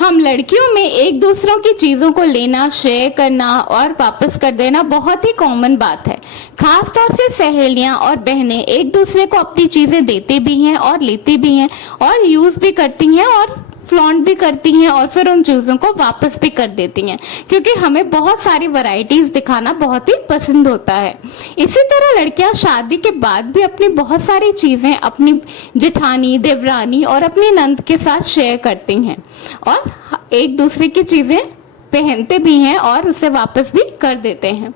हम लड़कियों में एक दूसरों की चीजों को लेना, शेयर करना और वापस कर देना बहुत ही कॉमन बात है। खास तौर से सहेलियां और बहनें एक दूसरे को अपनी चीजें देती भी हैं और लेती भी हैं और यूज भी करती हैं और फ्लॉन्ट भी करती हैं और फिर उन चीजों को वापस भी कर देती हैं, क्योंकि हमें बहुत सारी वैरायटीज दिखाना बहुत ही पसंद होता है। इसी तरह लड़कियां शादी के बाद भी अपनी बहुत सारी चीजें अपनी जेठानी, देवरानी और अपनी नंद के साथ शेयर करती हैं और एक दूसरे की चीजें पहनते भी हैं और उसे वापस भी कर देते हैं।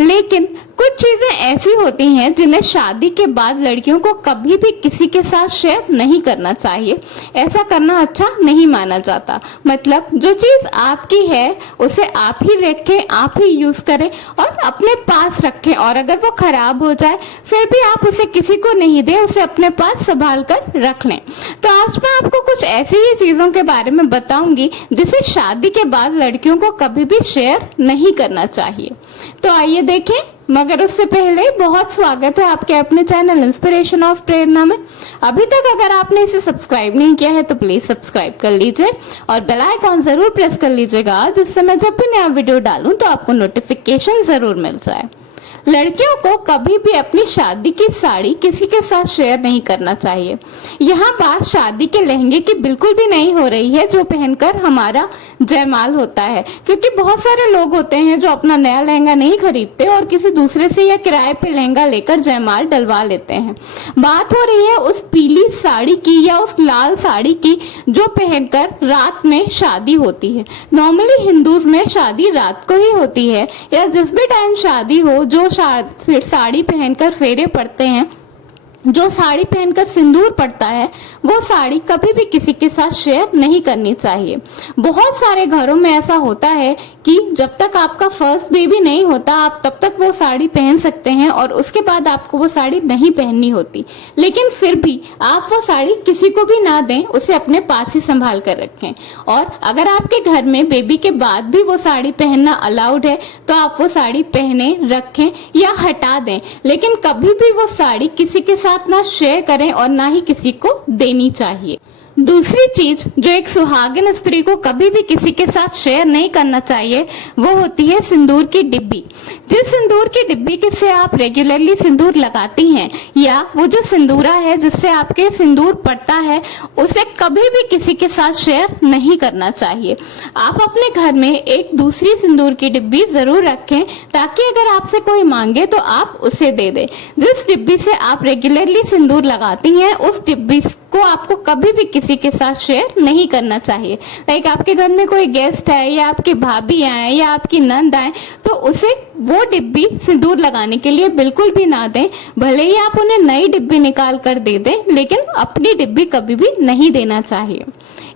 लेकिन कुछ चीजें ऐसी होती हैं जिन्हें शादी के बाद लड़कियों को कभी भी किसी के साथ शेयर नहीं करना चाहिए। ऐसा करना अच्छा नहीं माना जाता। मतलब जो चीज आपकी है उसे आप ही रखें, आप ही यूज करें और अपने पास रखें, और अगर वो खराब हो जाए फिर भी आप उसे किसी को नहीं दें, उसे अपने पास संभाल कर रख लें। तो आज मैं आपको कुछ ऐसी ही चीजों के बारे में बताऊंगी जिसे शादी के बाद लड़कियों को कभी भी शेयर नहीं करना चाहिए। तो आइए देखें, मगर उससे पहले बहुत स्वागत है आपके अपने चैनल इंस्पिरेशन ऑफ प्रेरणा में। अभी तक अगर आपने इसे सब्सक्राइब नहीं किया है तो प्लीज सब्सक्राइब कर लीजिए और बेल आइकॉन जरूर प्रेस कर लीजिएगा, जिससे मैं जब भी नया वीडियो डालूं तो आपको नोटिफिकेशन जरूर मिल जाए। लड़कियों को कभी भी अपनी शादी की साड़ी किसी के साथ शेयर नहीं करना चाहिए। यहाँ बात शादी के लहंगे की बिल्कुल भी नहीं हो रही है जो पहनकर हमारा जयमाल होता है, क्योंकि बहुत सारे लोग होते हैं जो अपना नया लहंगा नहीं खरीदते और किसी दूसरे से या किराए पे लहंगा लेकर जयमाल डलवा लेते हैं। बात हो रही है उस पीली साड़ी की या उस लाल साड़ी की जो पहनकर रात में शादी होती है। नॉर्मली हिंदूज में शादी रात को ही होती है, या जिस भी टाइम शादी हो, जो साड़ी पहनकर फेरे पड़ते हैं, जो साड़ी पहनकर सिंदूर पड़ता है, वो साड़ी कभी भी किसी के साथ शेयर नहीं करनी चाहिए। बहुत सारे घरों में ऐसा होता है कि जब तक आपका फर्स्ट बेबी नहीं होता आप तब तक वो साड़ी पहन सकते हैं और उसके बाद आपको वो साड़ी नहीं पहननी होती, लेकिन फिर भी आप वो साड़ी किसी को भी ना दें, उसे अपने पास ही संभाल कर रखें। और अगर आपके घर में बेबी के बाद भी वो साड़ी पहनना अलाउड है तो आप वो साड़ी पहने, रखें या हटा दें, लेकिन कभी भी वो साड़ी किसी के साथ ना शेयर करें और ना ही किसी को देनी चाहिए। दूसरी चीज जो एक सुहागिन स्त्री को कभी भी किसी के साथ शेयर नहीं करना चाहिए वो होती है सिंदूर की डिब्बी। जिस सिंदूर की डिब्बी के से आप रेगुलरली सिंदूर लगाती हैं, या वो जो सिंदूरा है जिससे आपके सिंदूर पड़ता है, उसे कभी भी किसी के साथ शेयर नहीं करना चाहिए। आप अपने घर में एक दूसरी सिंदूर की डिब्बी जरूर रखें ताकि अगर आपसे कोई मांगे तो आप उसे दे दें। जिस डिब्बी से आप रेगुलरली सिंदूर लगाती हैं उस डिब्बी को आपको कभी भी किसी के साथ शेयर नहीं करना चाहिए। लाइक आपके घर में कोई गेस्ट है या आपकी भाभी आए या आपकी नंद आए तो उसे वो डिब्बी सिंदूर लगाने के लिए बिल्कुल भी ना दें। भले ही आप उन्हें नई डिब्बी निकाल कर दे दें, लेकिन अपनी डिब्बी कभी भी नहीं देना चाहिए।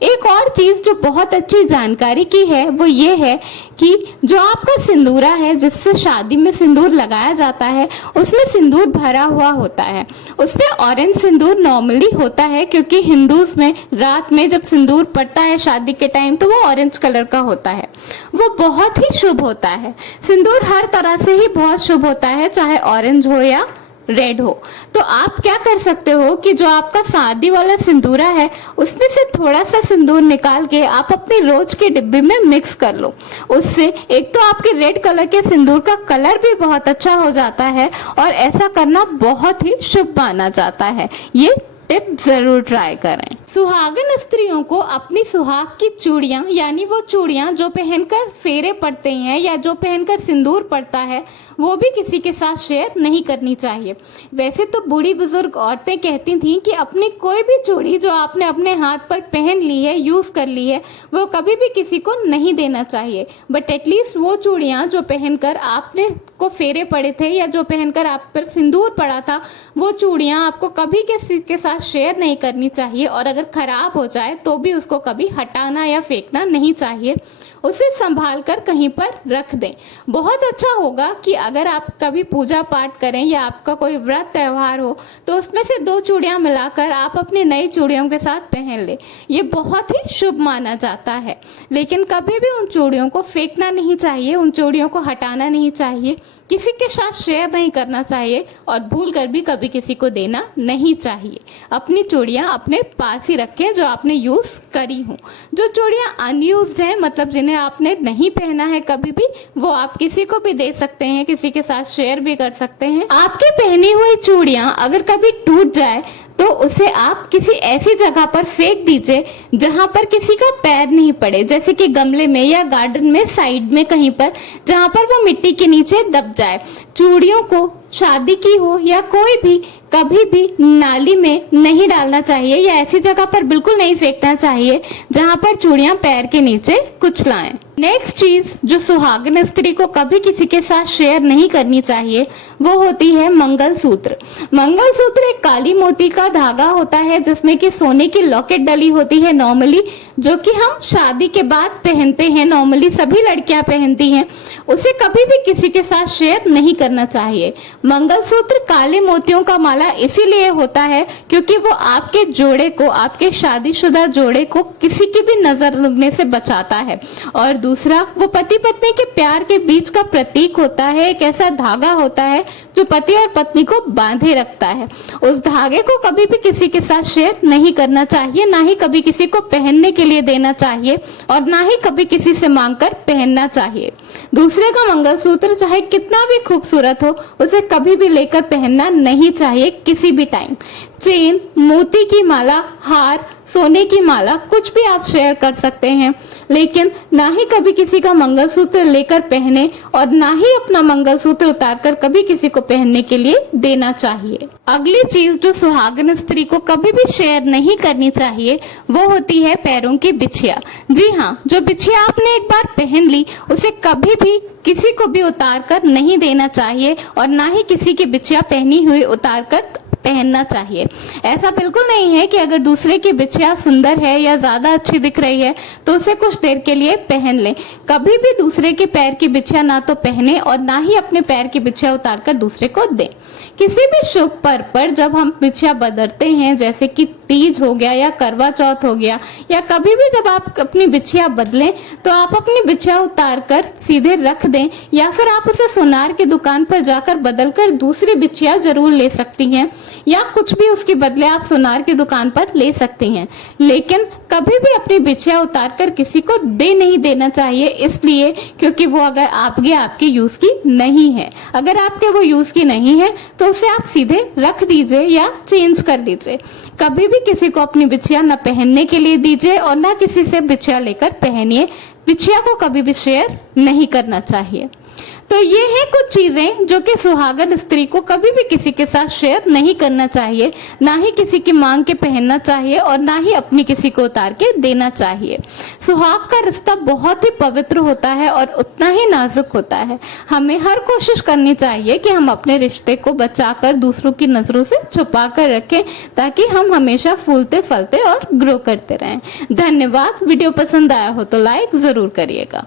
एक और चीज जो बहुत अच्छी जानकारी की है वो ये है कि जो आपका सिंदूरा है जिससे शादी में सिंदूर लगाया जाता है उसमें सिंदूर भरा हुआ होता है। उसमें ऑरेंज सिंदूर नॉर्मली होता है, क्योंकि हिंदूज में रात में जब सिंदूर पड़ता है शादी के टाइम तो वो ऑरेंज कलर का होता है। वो बहुत ही शुभ होता है। सिंदूर हर तरह से ही बहुत शुभ होता है, चाहे ऑरेंज हो या रेड हो। तो आप क्या कर सकते हो कि जो आपका शादी वाला सिंदूरा है उसमें से थोड़ा सा सिंदूर निकाल के आप अपनी रोज की डिब्बी में मिक्स कर लो। उससे एक तो आपके रेड कलर के सिंदूर का कलर भी बहुत अच्छा हो जाता है और ऐसा करना बहुत ही शुभ माना जाता है। ये टिप जरूर ट्राई करें। सुहागन स्त्रियों को अपनी सुहाग की चूड़ियां, यानी वो चूड़ियां जो पहनकर फेरे पड़ते हैं या जो पहनकर सिंदूर पड़ता है, वो भी किसी के साथ शेयर नहीं करनी चाहिए। वैसे तो बूढ़ी बुजुर्ग औरतें कहती थीं कि अपनी कोई भी चूड़ी जो आपने अपने हाथ पर पहन ली है, यूज कर ली है, वो कभी भी किसी को नहीं देना चाहिए। बट एटलीस्ट वो चूड़ियां जो पहनकर आपने को फेरे पड़े थे या जो पहनकर आप पर सिंदूर पड़ा था, वो चूड़ियां आपको कभी किसी के साथ शेयर नहीं करनी चाहिए। और अगर खराब हो जाए तो भी उसको कभी हटाना या फेंकना नहीं चाहिए, उसे संभाल कर कहीं पर रख दें। बहुत अच्छा होगा कि अगर आप कभी पूजा पाठ करें या आपका कोई व्रत त्योहार हो तो उसमें से 2 चूड़ियां मिलाकर आप अपनी नई चूड़ियों के साथ पहन ले। ये बहुत ही शुभ माना जाता है। लेकिन कभी भी उन चूड़ियों को फेंकना नहीं चाहिए, उन चूड़ियों को हटाना नहीं चाहिए, किसी के साथ शेयर नहीं करना चाहिए और भूल कर भी कभी किसी को देना नहीं चाहिए। अपनी चूड़ियाँ अपने पास ही रखें जो आपने यूज़ करी हों। जो चूड़ियाँ अनयूज्ड हैं, मतलब जिन्हें आपने नहीं पहना है कभी भी, वो आप किसी को भी दे सकते हैं, किसी के साथ शेयर भी कर सकते हैं। आपकी पहनी हुई चूड़ियाँ अगर कभी टूट जाए तो उसे आप किसी ऐसी जगह पर फेंक दीजिए जहां पर किसी का पैर नहीं पड़े, जैसे कि गमले में या गार्डन में साइड में कहीं पर, जहां पर वो मिट्टी के नीचे दब जाए। चूड़ियों को शादी की हो या कोई भी, कभी भी नाली में नहीं डालना चाहिए या ऐसी जगह पर बिल्कुल नहीं फेंकना चाहिए जहां पर चूड़ियां पैर के नीचे कुचलाएं। नेक्स्ट चीज जो सुहागन स्त्री को कभी किसी के साथ शेयर नहीं करनी चाहिए वो होती है मंगलसूत्र। मंगलसूत्र एक काली मोती का धागा होता है जिसमें कि सोने की लॉकेट डली होती है नॉर्मली, जो कि हम शादी के बाद पहनते हैं, नॉर्मली सभी लड़कियां पहनती हैं। उसे कभी भी किसी के साथ शेयर नहीं करना चाहिए। मंगलसूत्र काले मोतियों का माला इसीलिए होता है क्योंकि वो आपके जोड़े को, आपके शादीशुदा जोड़े को किसी की भी नजर लगने से बचाता है। और दूसरा, वो पति पत्नी के प्यार के बीच का प्रतीक होता है, एक ऐसा धागा होता है जो पति और पत्नी को बांधे रखता है। उस धागे को कभी भी किसी के साथ शेयर नहीं करना चाहिए, ना ही कभी किसी को पहनने के लिए देना चाहिए और ना ही कभी किसी से मांगकर पहनना चाहिए। दूसरे का मंगलसूत्र चाहे कितना भी खूबसूरत हो, उसे कभी भी लेकर पहनना नहीं चाहिए किसी भी टाइम। चेन, मोती की माला, हार, सोने की माला, कुछ भी आप शेयर कर सकते हैं, लेकिन ना ही कभी किसी का मंगलसूत्र लेकर पहने और ना ही अपना मंगलसूत्र उतारकर कभी किसी को पहनने के लिए देना चाहिए। अगली चीज जो सुहागन स्त्री को कभी भी शेयर नहीं करनी चाहिए वो होती है पैरों की बिछिया। जी हाँ, जो बिछिया आपने एक बार पहन ली उसे कभी भी किसी को भी उतार कर नहीं देना चाहिए और ना ही किसी की बिछिया पहनी हुई उतार कर पहनना चाहिए। ऐसा बिल्कुल नहीं है कि अगर दूसरे की बिछिया सुंदर है या ज्यादा अच्छी दिख रही है तो उसे कुछ देर के लिए पहन लें। कभी भी दूसरे के पैर की बिछिया ना तो पहने और ना ही अपने पैर की बिछिया उतारकर दूसरे को दें। किसी भी शुभ पर्व पर जब हम बिछिया बदलते हैं, जैसे कि तीज हो गया या करवा चौथ हो गया, या कभी भी जब आप अपनी बिछिया बदलें तो आप अपनी बिछिया उतार कर सीधे रख दें, या फिर आप उसे सुनार की दुकान पर जाकर बदलकर दूसरी बिछिया जरूर ले सकती हैं, या कुछ भी उसके बदले आप सुनार की दुकान पर ले सकती हैं। लेकिन कभी भी अपनी बिछिया उतारकर किसी को दे नहीं देना चाहिए, इसलिए क्योंकि वो अगर आपके यूज की नहीं है। अगर आपके वो यूज की नहीं है तो उसे आप सीधे रख दीजिए या चेंज कर दीजिए। कभी भी किसी को अपनी बिछिया न पहनने के लिए दीजिए और न किसी से बिछिया लेकर पहनिए। बिछिया को कभी भी शेयर नहीं करना चाहिए। तो ये है कुछ चीजें जो कि सुहागन स्त्री को कभी भी किसी के साथ शेयर नहीं करना चाहिए, ना ही किसी की मांग के पहनना चाहिए और ना ही अपनी किसी को उतार के देना चाहिए। सुहाग का रिश्ता बहुत ही पवित्र होता है और उतना ही नाजुक होता है। हमें हर कोशिश करनी चाहिए कि हम अपने रिश्ते को बचाकर दूसरों की नजरों से छुपा कर रखें, ताकि हम हमेशा फूलते फलते और ग्रो करते रहें। धन्यवाद। वीडियो पसंद आया हो तो लाइक जरूर करिएगा।